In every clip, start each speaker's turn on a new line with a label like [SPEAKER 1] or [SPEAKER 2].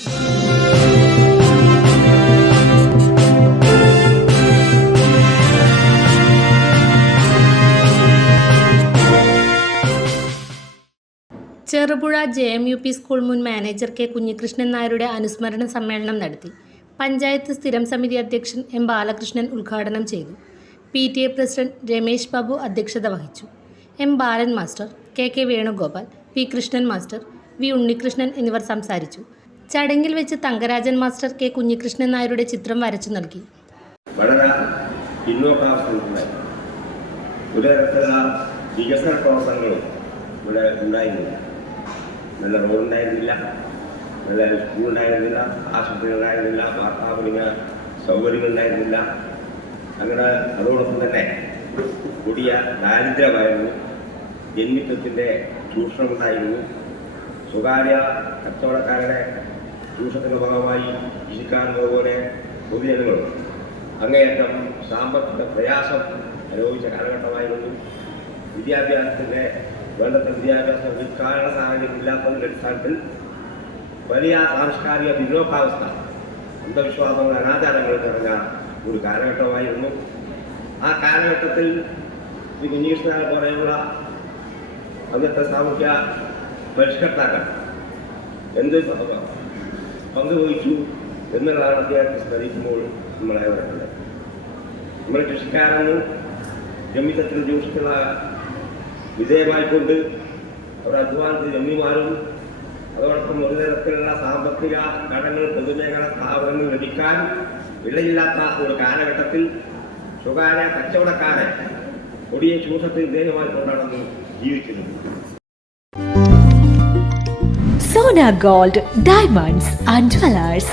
[SPEAKER 1] Cherupuzha J M U P school മുൻ manager K Kunhikrishnan നായരുടെ അനുസ്മരണ സമ്മേളനം നടത്തി. പഞ്ചായത്ത് സ്ഥിരം സമിതി അധ്യക്ഷൻ എം ബാലകൃഷ്ണൻ ഉദ്ഘാടനം ചെയ്തു. P T A president Ramesh Babu അധ്യക്ഷത വഹിച്ചു. M Balan master K K Venugopal P Krishnan master V Unnikrishnan എന്നിവർ സംസാരിച്ചു. ചടങ്ങിൽ വെച്ച് തങ്കരാജൻ മാസ്റ്റർ കെ കുഞ്ഞികൃഷ്ണൻ നായരുടെ ചിത്രം വരച്ചു നൽകി.
[SPEAKER 2] വളരെ വികസന പ്രവർത്തനങ്ങളും ഇവിടെ ഉണ്ടായിരുന്നില്ല. നല്ല റോഡുണ്ടായിരുന്നില്ല. നല്ല സ്കൂൾ ഉണ്ടായിരുന്നില്ല ആശുപത്രി ഉണ്ടായിരുന്നില്ല വാർത്താപരിക സൗകര്യങ്ങൾ ഉണ്ടായിരുന്നില്ല അങ്ങനെ അതോടൊപ്പം തന്നെ കൊടിയ ദാരിദ്ര്യമായിരുന്നു. ജന്മിത്വത്തിന്റെ ചൂഷണമുണ്ടായിരുന്നു. സ്വകാര്യ കച്ചവടക്കാരുടെ ചൂഷണത്തിന്റെ ഭാഗമായി പോലെ പൊതുജനങ്ങളും അങ്ങേയറ്റം സാമ്പത്തിക പ്രയാസം അനുഭവിച്ച കാലഘട്ടമായിരുന്നു. വിദ്യാഭ്യാസത്തിന്റെ വേണ്ടത്ര വിദ്യാഭ്യാസം ഉദ്ഘാടന സാഹചര്യം ഇല്ലാത്തതിന്റെ അടിസ്ഥാനത്തിൽ വലിയ സാംസ്കാരിക പിന്നോക്കാവസ്ഥ അന്ധവിശ്വാസങ്ങൾ അനാചാരങ്ങൾ നിറഞ്ഞ ഒരു കാലഘട്ടമായിരുന്നു. ആ കാലഘട്ടത്തിൽ ശ്രീ കുഞ്ഞികൃഷ്ണനെ പോലെയുള്ള അന്നത്തെ സാമൂഹ്യ പരിഷ്കർത്താക്കൾ എന്ത് പങ്കുവഹിച്ചു എന്നുള്ളതാണ് അദ്ദേഹത്തെ സ്മരിക്കുമ്പോൾ നമ്മളെ ഓർക്കുന്നത് നമ്മൾ കൃഷിക്കാരെന്നും ജമ്മിത്തത്തിൽ ജോഷിക്കുള്ള വിധേയമായിക്കൊണ്ട് അവർ അധ്വാനത്തിൽ ജമ്മിമാരും അതോടൊപ്പം ഒരു തരത്തിലുള്ള സാമ്പത്തിക കടങ്ങൾ പൊതുമേഖല സ്ഥാപനങ്ങൾ ലഭിക്കാൻ ഇടയില്ലാത്ത ഒരു കാലഘട്ടത്തിൽ സ്വകാര്യ കച്ചവടക്കാരെ കൊടിയ ചൂഷത്തിൽ വിധേയമായിക്കൊണ്ടാണ് ജീവിച്ചിരുന്നത്
[SPEAKER 3] Sona gold diamonds and jewellers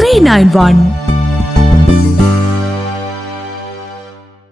[SPEAKER 3] three nine one